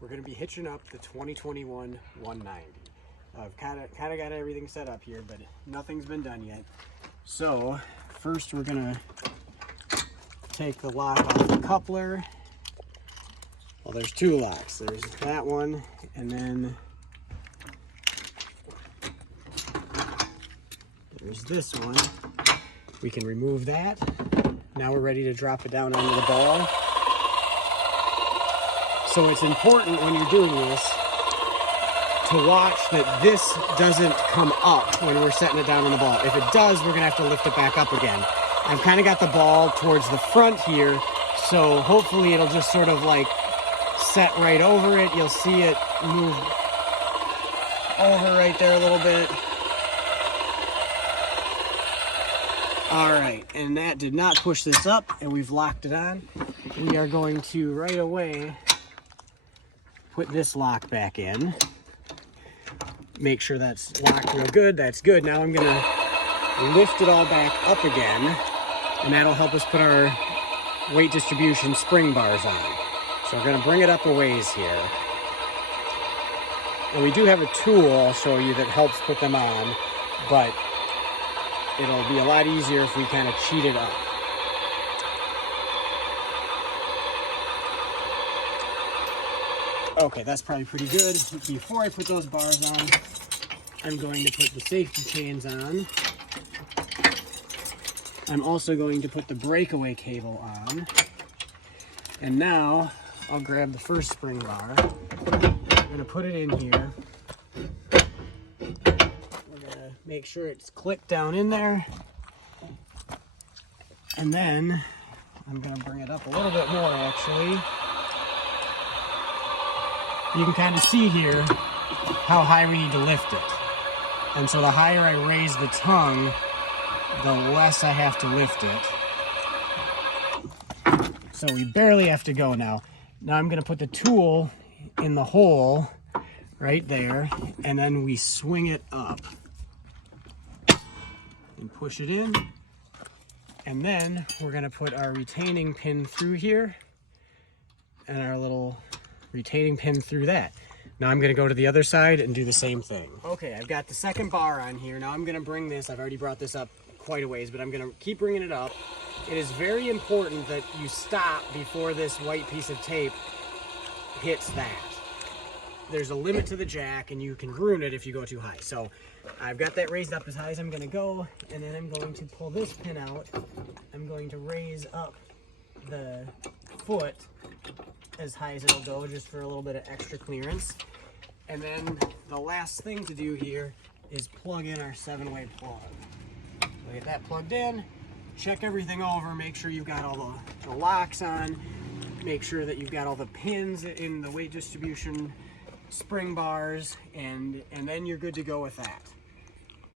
we're going to be hitching up the 2021 190. I've kind of got everything set up here, but nothing's been done yet. So first we're going to take the lock off the coupler. Well, there's two locks. There's that one, and then there's this one. We can remove that. Now we're ready to drop it down onto the ball. So it's important when you're doing this to watch that this doesn't come up when we're setting it down on the ball. If it does, we're gonna have to lift it back up again. I've kind of got the ball towards the front here, so hopefully it'll just sort of like set right over it. You'll see it move over right there a little bit. All right, and that did not push this up, and we've locked it on. We are going to right away put this lock back in. Make sure that's locked real good. That's good. Now I'm gonna lift it all back up again, and that'll help us put our weight distribution spring bars on. So we're gonna bring it up a ways here. And we do have a tool I'll show you that helps put them on, but it'll be a lot easier if we kind of cheat it up. Okay, that's probably pretty good. Before I put those bars on, I'm going to put the safety chains on. I'm also going to put the breakaway cable on. And now I'll grab the first spring bar. I'm gonna put it in here. We're gonna make sure it's clicked down in there. And then I'm gonna bring it up a little bit more actually. You can kind of see here how high we need to lift it. And so the higher I raise the tongue, the less I have to lift it. So we barely have to go now. Now I'm gonna put the tool in the hole right there, and then we swing it up and push it in. And then we're gonna put our retaining pin through here and our little retaining pin through that. Now I'm gonna go to the other side and do the same thing. Okay, I've got the second bar on here. Now I'm gonna bring this, I've already brought this up quite a ways, but I'm gonna keep bringing it up. It is very important that you stop before this white piece of tape hits that. There's a limit to the jack and you can ruin it if you go too high. So I've got that raised up as high as I'm gonna go, and then I'm going to pull this pin out. I'm going to raise up the foot as high as it'll go, just for a little bit of extra clearance. And then the last thing to do here is plug in our 7-way plug. So get that plugged in, check everything over, make sure you've got all the locks on, make sure that you've got all the pins in the weight distribution spring bars, and then you're good to go with that.